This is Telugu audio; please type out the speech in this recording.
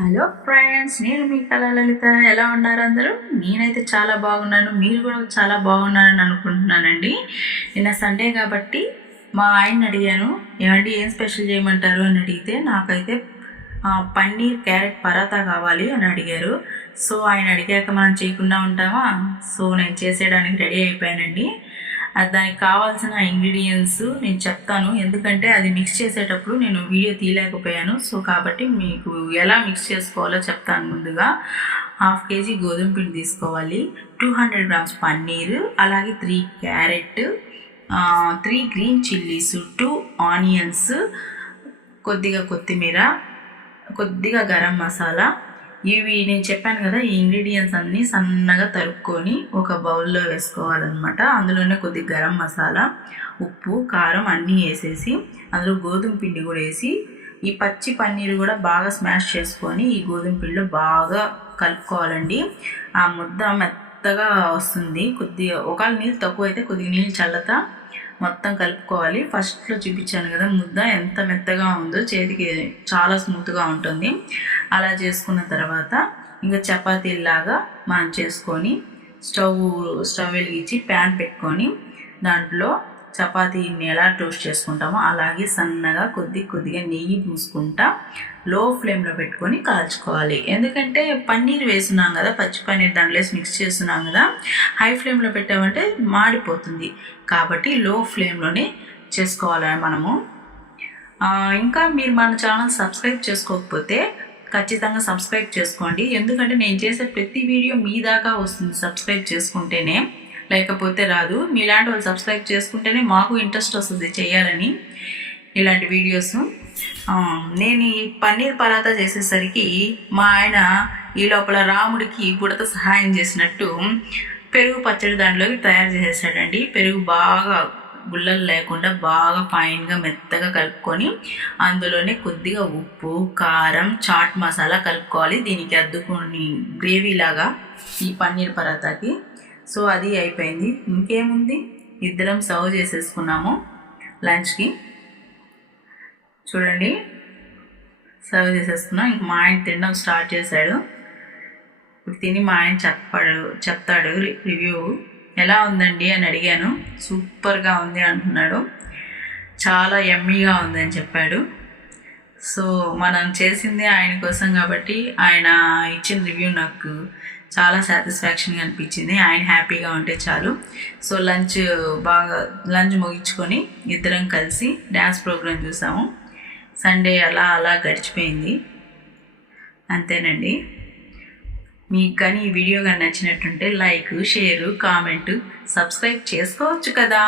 హలో ఫ్రెండ్స్, నేను మీ కళా లలిత. ఎలా ఉన్నారు అందరూ? నేనైతే చాలా బాగున్నాను. మీరు కూడా చాలా బాగున్నారని అనుకుంటున్నానండి. నిన్న సండే కాబట్టి మా ఆయన్ని అడిగాను, ఏమండి ఏం స్పెషల్ చేయమంటారు అని అడిగితే నాకైతే పన్నీర్ క్యారెట్ పరాతా కావాలి అని అడిగారు. సో ఆయన అడిగాక మనం చేయకుండా ఉంటామా? సో నేను చేసేయడానికి రెడీ అయిపోయానండి. దానికి కావాల్సిన ఇంగ్రీడియంట్స్ నేను చెప్తాను, ఎందుకంటే అది మిక్స్ చేసేటప్పుడు నేను వీడియో తీయలేకపోయాను. సో కాబట్టి మీకు ఎలా మిక్స్ చేసుకోవాలో చెప్తాను. ముందుగా 1/2 kg గోధుమ పిండి తీసుకోవాలి, 200 grams పన్నీర్, అలాగే 3 క్యారెట్, 3 గ్రీన్ చిల్లీస్, 2 ఆనియన్స్, కొద్దిగా కొత్తిమీర, కొద్దిగా గరం మసాలా. ఇవి నేను చెప్పాను కదా, ఈ ఇంగ్రీడియంట్స్ అన్నీ సన్నగా తరుక్కొని ఒక బౌల్లో వేసుకోవాలన్నమాట. అందులోనే కొద్దిగా గరం మసాలా, ఉప్పు, కారం అన్నీ వేసేసి అందులో గోధుమ పిండి కూడా వేసి ఈ పచ్చి పన్నీరు కూడా బాగా స్మాష్ చేసుకొని ఈ గోధుమ పిండిలో బాగా కలుపుకోవాలండి. ఆ ముద్ద మెత్తగా వస్తుంది. కొద్దిగా ఒకవేళ నీళ్ళు తక్కువ అయితే కొద్దిగా నీళ్ళు చల్లతా మొత్తం కలుపుకోవాలి. ఫస్ట్లో చూపించాను కదా ముద్ద ఎంత మెత్తగా ఉందో, చేతికి చాలా స్మూత్గా ఉంటుంది. అలా చేసుకున్న తర్వాత ఇంకా చపాతీలాగా మనం చేసుకొని స్టవ్ వెలిగించి ప్యాన్ పెట్టుకొని దాంట్లో చపాతీని ఎలా టోస్ట్ చేసుకుంటామో అలాగే సన్నగా కొద్దిగా నెయ్యి పూసుకుంటా లో ఫ్లేమ్లో పెట్టుకొని కాల్చుకోవాలి. ఎందుకంటే పన్నీర్ వేస్తున్నాం కదా, పచ్చి పన్నీర్ దాంట్లో వేసి మిక్స్ చేస్తున్నాం కదా, హై ఫ్లేమ్లో పెట్టామంటే మాడిపోతుంది. కాబట్టి లో ఫ్లేమ్లోనే చేసుకోవాలి మనము. ఇంకా మీరు మన ఛానల్ సబ్స్క్రైబ్ చేసుకోకపోతే ఖచ్చితంగా సబ్స్క్రైబ్ చేసుకోండి, ఎందుకంటే నేను చేసే ప్రతి వీడియో మీ దాకా వస్తుంది సబ్స్క్రైబ్ చేసుకుంటేనే, లేకపోతే రాదు. మీలాంటి వాళ్ళు సబ్స్క్రైబ్ చేసుకుంటేనే మాకు ఇంట్రెస్ట్ వస్తుంది చేయాలని ఇలాంటి వీడియోస్. నేను ఈ పన్నీర్ పరాతా చేసేసరికి మా ఆయన ఈ లోపల రాముడికి బుడత సహాయం చేసినట్టు పెరుగు పచ్చడి దాంట్లోకి తయారు చేసేసాడండి. పెరుగు బాగా గుల్లలు లేకుండా బాగా ఫైన్గా మెత్తగా కలుపుకొని అందులోనే కొద్దిగా ఉప్పు, కారం, చాట్ మసాలా కలుపుకోవాలి. దీనికి అద్దుకొని గ్రేవీలాగా ఈ పన్నీర్ పరాతాకి. సో అది అయిపోయింది. ఇంకేముంది, ఇద్దరం సర్వ్ చేసేసుకున్నాము లంచ్కి. చూడండి, సర్వ్ చేసేసుకున్నాం. ఇంక మా ఆయన తినడం స్టార్ట్ చేశాడు. ఇప్పుడు తిని మా ఆయన చెప్తాడు రివ్యూ ఎలా ఉందండి అని అడిగాను. సూపర్గా ఉంది అంటున్నాడు, చాలా యమ్మీగా ఉందని చెప్పాడు. సో మనం చేసింది ఆయన కోసం కాబట్టి ఆయన ఇచ్చిన రివ్యూ నాకు చాలా సాటిస్ఫాక్షన్గా అనిపించింది. ఆయన హ్యాపీగా ఉంటే చాలు. సో లంచ్ ముగించుకొని ఇద్దరం కలిసి డ్యాన్స్ ప్రోగ్రాం చూసాము. సండే అలా గడిచిపోయింది. అంతేనండి. మీకు కానీ ఈ వీడియో కానీ నచ్చినట్టుంటే లైక్, షేరు, కామెంటు, సబ్స్క్రైబ్ చేసుకోవచ్చు కదా.